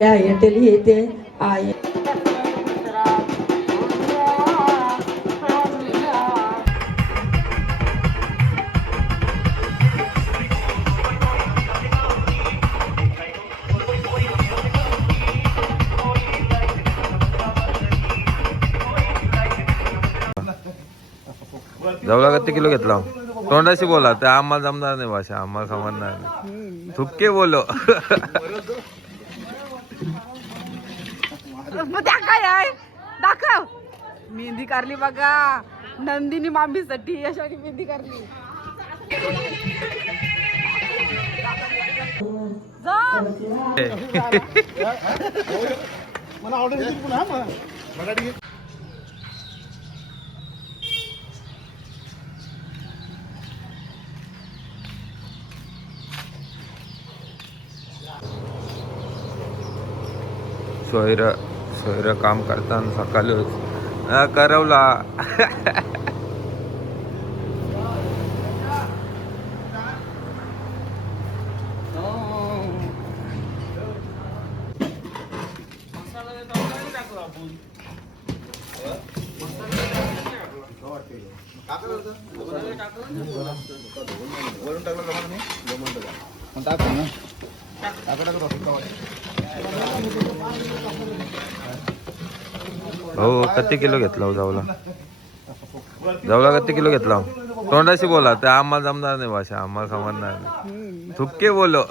येतेली येते आहे. जवळा किती किलो घेतला तोंडाशी बोला ते आम्हाला जमणार नाही भाषा आम्हाला समजणार नाही थुपके बोलो काय आहे दाखव मेहंदी काढली बघा नंदिनी मामीसाठी यशाने मेहंदी काढली मला ऑर्डर दिली पुन्हा मराठी सोयरं काम करताना सकाळीच करवला हो किती किलो घेतला जाऊला किती किलो घेतला तोंडाशी बोला ते आम्हाला जमणार नाही भाषा आम्हाला समजणार नाही थुपके बोलो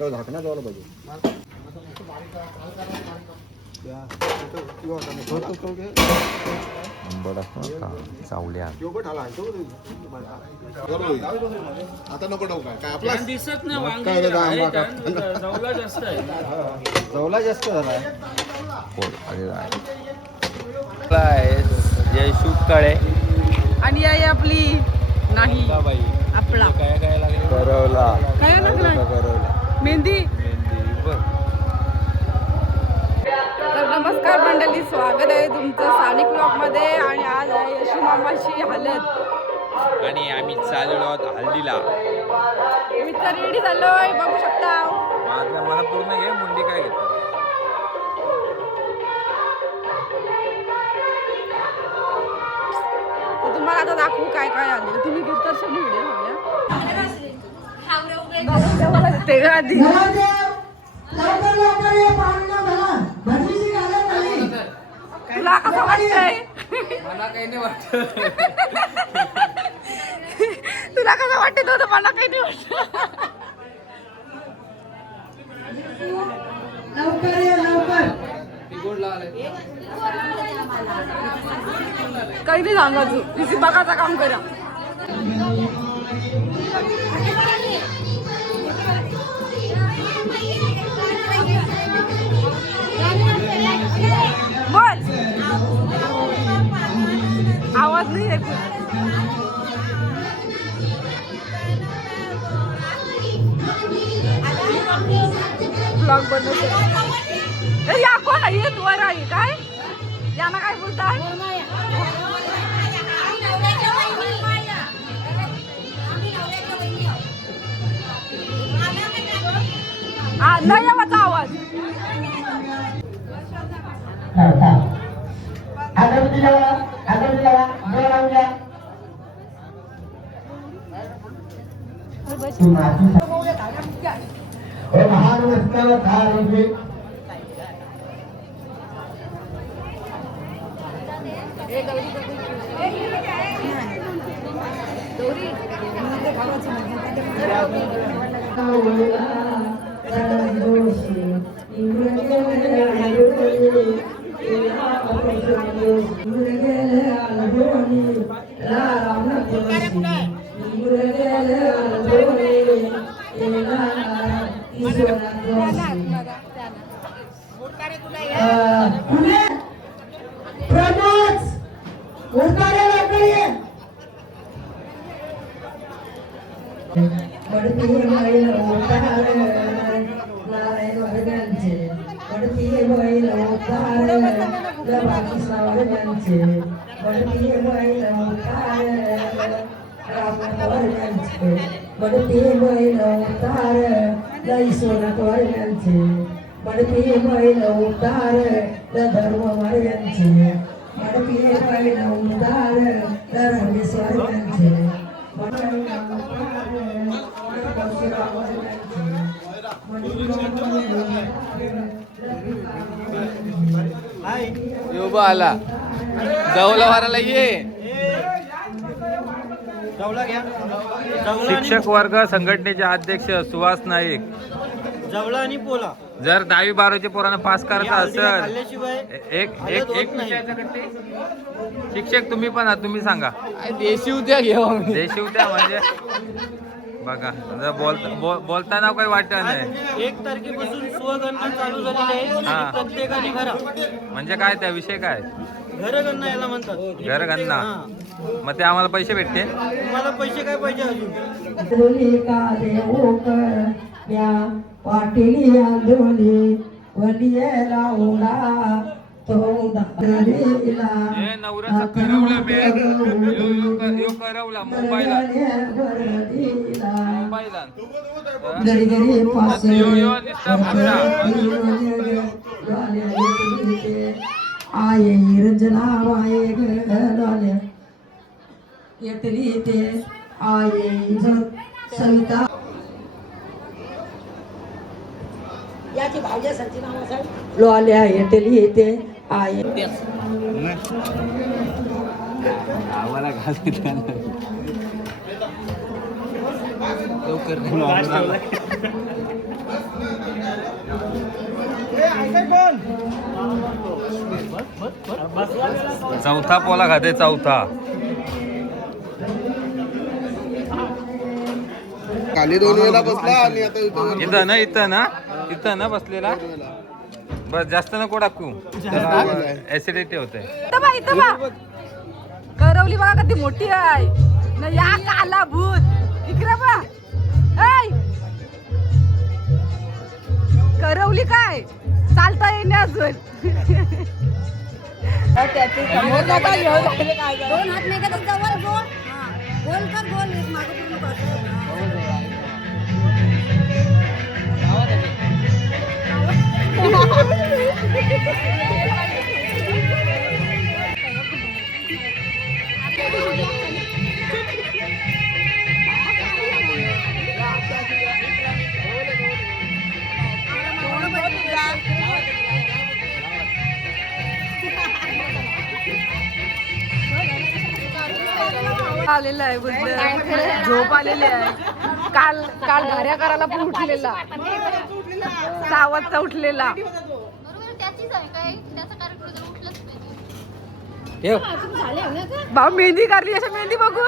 झाकणा जायला पाहिजे चावल्या आता नको काय आपला दिसत नाही जवला जास्त झाला जयशू काळे आणि आई आपली नाही आपला काय काय लागले करवला काय लागलं मेहंदी तर नमस्कार मंडळी स्वागत आहे तुमचं स्थानिक ब्लॉग मध्ये आणि आज आहे यशू मामाची हलद आणि आम्ही चाललो आहोत हल्दीला मी तर रेडी झालोय बघू शकता माझं मला पूर्ण घे मुंडी काय घेतो तर तुम्हाला आता दाखवू काय काय आले तुम्ही दूरदर्शन व्हिडिओ बघूया ते आधी तुला कसं वाटतंय मला काही नाही वाटत तुला कसं वाटत होतं मला काही नाही वाटत काही नाही सांगा तू तिची बघाचं काम करा बोल आवाज नाही येत ब्लॉग बनवतो या कोण आहे तू वर आहे काय यांना काय बोलतात नाही आवाज आवाज पडती बैल उतार नारायण वर्गांचे पडती बैल उतार बाकी वर्गांचे पडती बैल उतार रामनाथ वर्गांचे पडती बैल उतार लईसोनाथ वर्गांचे पडती बैल उतार धर्म वर्गांचे पडती बैल उतार रमेश वर्गांचे योबा आला जवला वाराला ये शिक्षक वर्ग संघटनेचे अध्यक्ष सुहास नाईक. जवळा आणि पोला जर 10वी-12वीच्या पोरांना पास करायचं असेल खाल्ल्याशिवाय एक शिक्षक तुम्ही पण आहात, तुम्ही सांगा. देशी उद्या घेऊ देशी उद्या म्हणजे बघा जर बोलताना काही वाटत नाही. 1 तारखेपासून स्वगणना चालू झालेली आहे हा. आणि प्रत्येकाने घरा म्हणजे काय त्या विषय काय घरगणना याला म्हणतात. घरगणना. हा. मग ते आम्हाला पैसे भेटते. तुम्हाला पैसे काय पाहिजे अजून? दोन्ही काले ओकर या पाटील आंदोली वडियेला ओढा तो दारीला हे नवऱ्याचं करवलं बॅग यो करवला मुंबईला मुंबईला घरी घरी पास यो नुसता फटा. आये रंजना वाये गलाल्या येतली ते आये सविता याची भावजा सचिन नावासाहेब लोल्या येतली येते आये आम्हाला घालायचं लवकर चौथा पोला खाते चौथा. खाली 2 वेळा बसला आणि आता इथं ना बसलेला. बस जास्त नको टाकू, ऍसिडिटी होते. इथं बा करवली बघा कधी मोठी आहे ना. या काला भूत इकडे बा. ऐ करवली काय चालता येईन अजून. दोन हात नाही का तर जवळ गोल गोल कर गोल एक मागे आलेला आहे बुद्ध झोप आलेली आहे. काल काल घाऱ्या करायला पण उठलेला 6 वाजता उठलेला. भाऊ मेहंदी काढली अशा मेहंदी बघू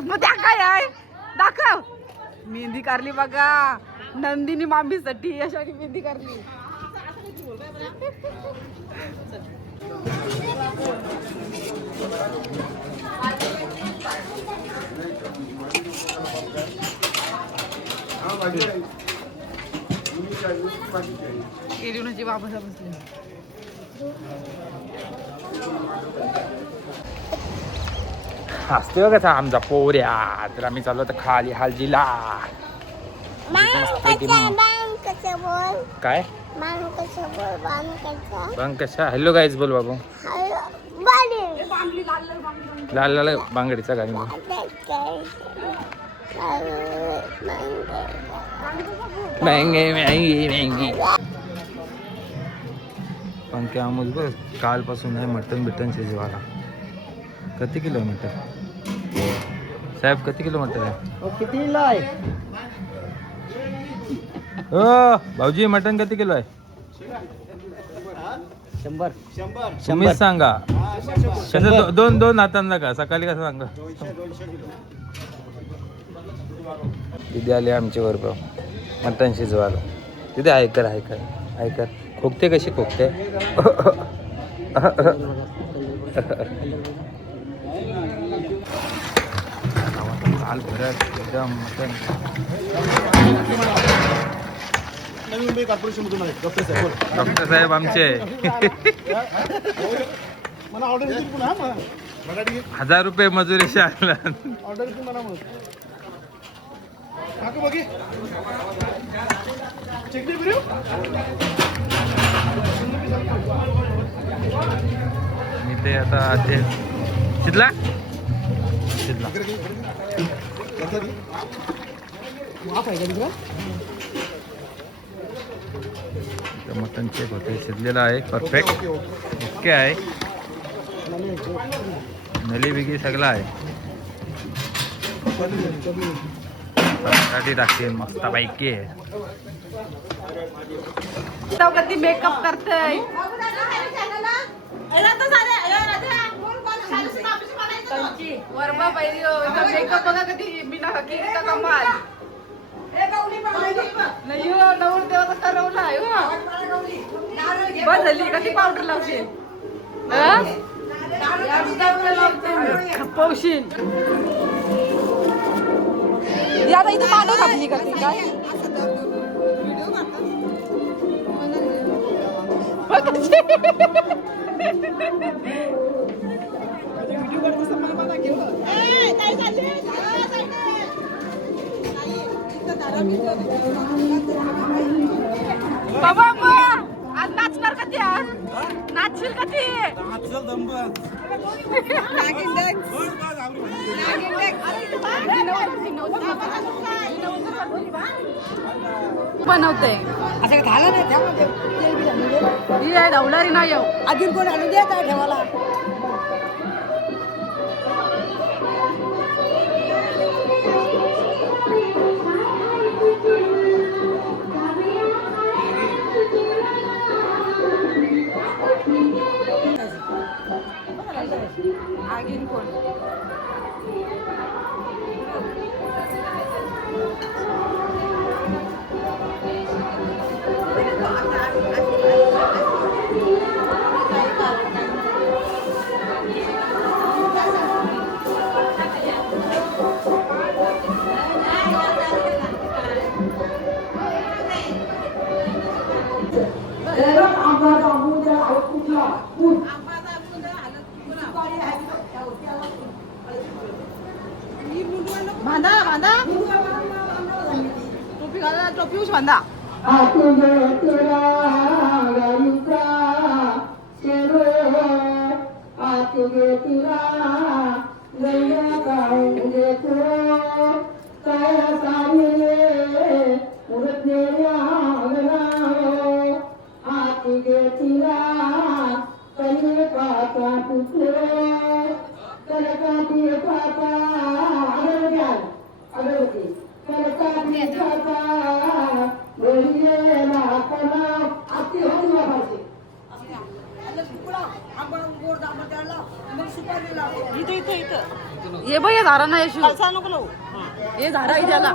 मग त्या काय आहे दाखव. मेहंदी काढली बघा नंदिनी मामीसाठी अशा मेहंदी काढली. एरियोनाची बाबा बसले. हसतोय कसा आमचा पोऱ्या. तर आम्ही चाललो तर खाली हालजीला. काय बांग कशा. हॅलो गाईज बोल बाबू. लाल लाल बांगडीचा गाडी महंगी महंगी महंगी. पण क्या मुझ बघ कालपासून आहे मटन बिटन शिजवायला. किती किलो आहे मटन साहेब? किती किलो मटन आहे? कितीला आहे? हो भाऊजी मटन किती किलो आहे? 100 तुम्हीच सांगा. कसं दोन हातांना का सकाळी कसं सांगा. तिथे आले आमचे बरोबर मटन शिजवायला. तिथे ऐकर खोकते कशी खोकते. काल भरत एकदम मटन. नवी मुंबई कॉर्पोरेशन मधून आहे डॉक्टर साहेब बोल. डॉक्टर साहेब आमचे मला ऑर्डर येतील पुन्हा मग मराठी 1000 रुपये मजुरी शाळेला. ऑर्डर येतील मला मग काकू बघी चेक दे बरं. मी ते आता ते शिदला मटन चेक होते. शिजलेलं आहे परफेक्ट ओके आहे. नली बिगी सगळं आहे. मराठी टाकते मस्त पैकी आहे. कधी मेकअप करतय वर्मा पाहिजे मेकअप बघा कधी बिना हकीचा कमाल नाही हो. नवून देवाचा ठरवला आहे हो. बस झाली कधी पावडर लावशील खपवशील आता इथे मानव थांबली करते काय बाबा आज नाचणार कधी आज नाचशील कधी बनवते असं झालं नाही त्यामध्ये तेल बी घालून दे. ही आहे डवलारी नाही येऊ अजून कोण घालून दे काय ठेवायला. आगीन कोण बांधा बांधा टोपी घाला टोपी उच बांधा ये बाई हे झाडा नाही हे झाडा आहे त्याला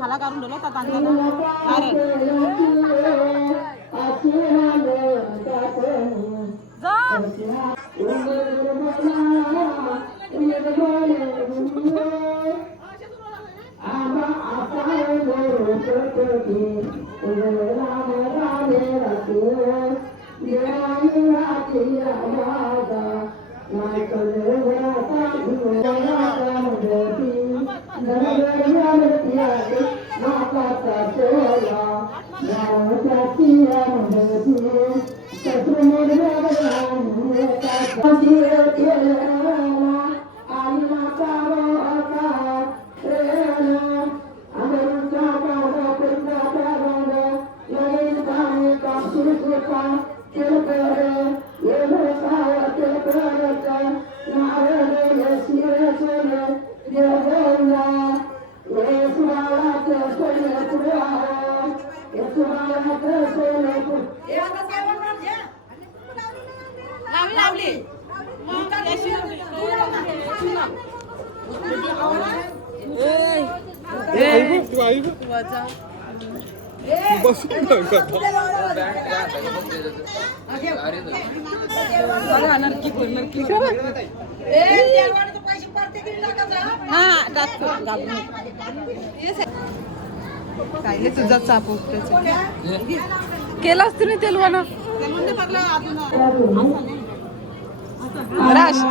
थाला काढून दिला त्या Thank you. लावली काय तुझा चाप केलास तुम्ही तेलवाना राश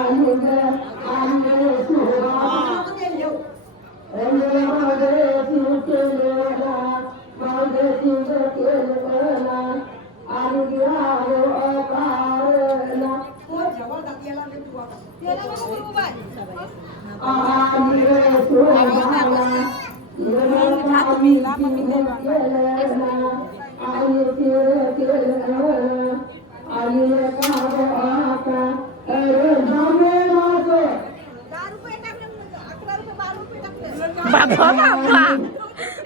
बाबा बाबा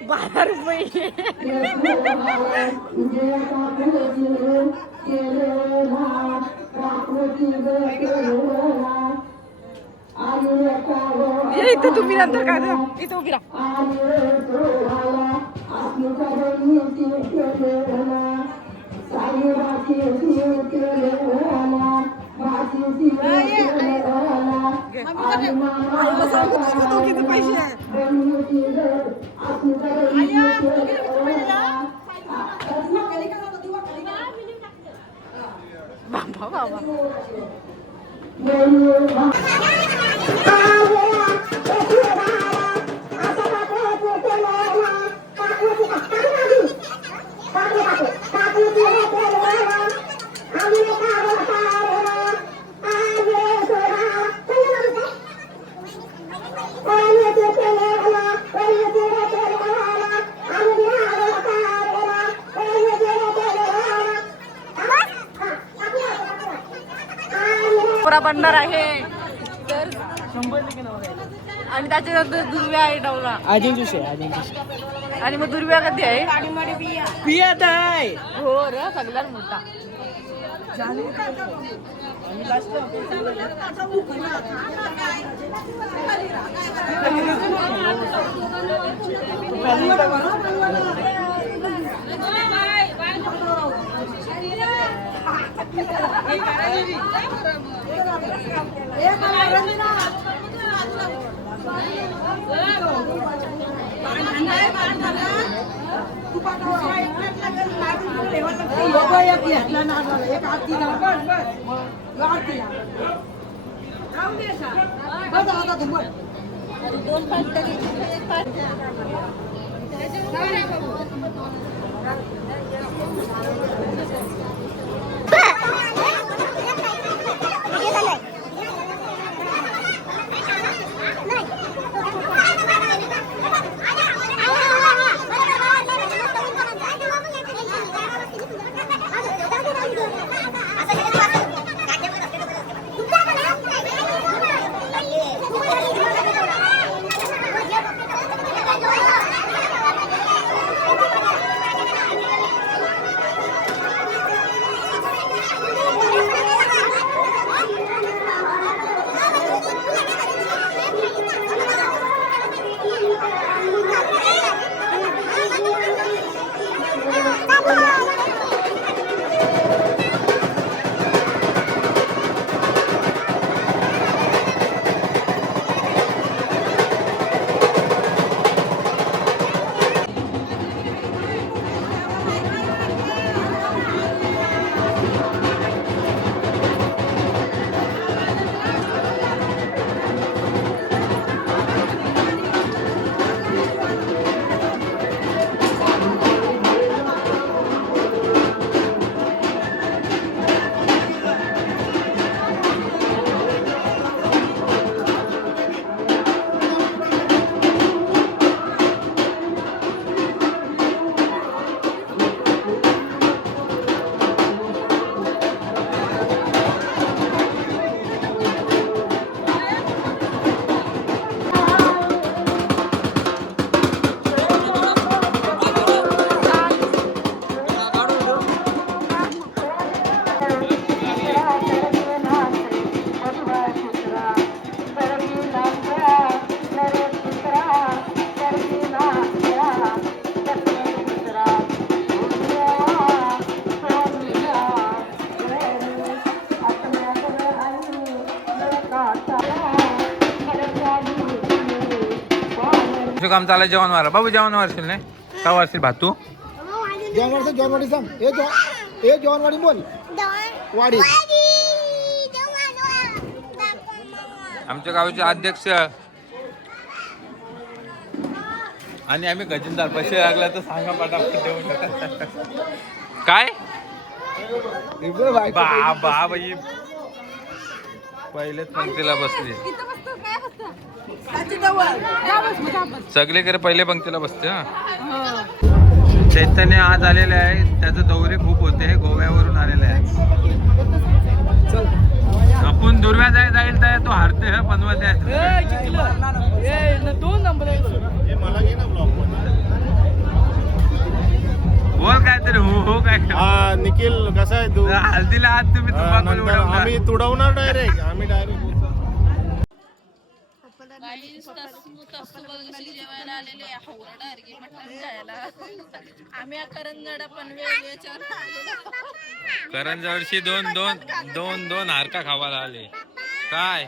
12 रुपये ये इथं तुम्ही नंतर काय द्या इथं उभी राहा बाबा बाबा बनणार आहे तर आणि त्याच्यानंतर दुर्व्या आहे डावला आणि मग दुर्व्या कधी आहे पियात आहे हो रे सगळ्यात मोठा तुझं काम चाललं जेवण वारा बाबू जेवण वारशील नाही का वारशील भातू जेवणवाडी सांग हे जेवणवाडी बोल वाडी आमच्या गावचे अध्यक्ष आणि आम्ही गजिनदार पैसे लागला तर सांगा पटापट देऊन टाका. काय बा बाई पहिलेच पंक्तीला बसली इथं बसतो काय बसतो त्याच्या जवळ जा बस मग जा बस. सगळीकडे पहिले पंक्तीला बसते हा. हो. चैतन्य आज आलेले आहे त्याचे दौरे खूप होते हे गोव्यावरून आलेले आहे. आपण दुर्व्या जाईल तर तो हारते ह पनवते दोन नंबर बोल काय तरी हो काय हा निखिल कसा आहे तू हल्दीला आज तुम्ही तुम्हाला नंतर आम्ही तुडवणार डायरेक्ट आम्ही डायरेक्ट जेवायला आलेले मटण खायला आम्ही करंजडा पनवेल याच्यावर करंजा वर्षी दोन हारका खावायला आले काय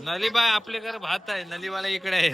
नलीबाई आपले घर भात आहे नलीवाला इकडे आहे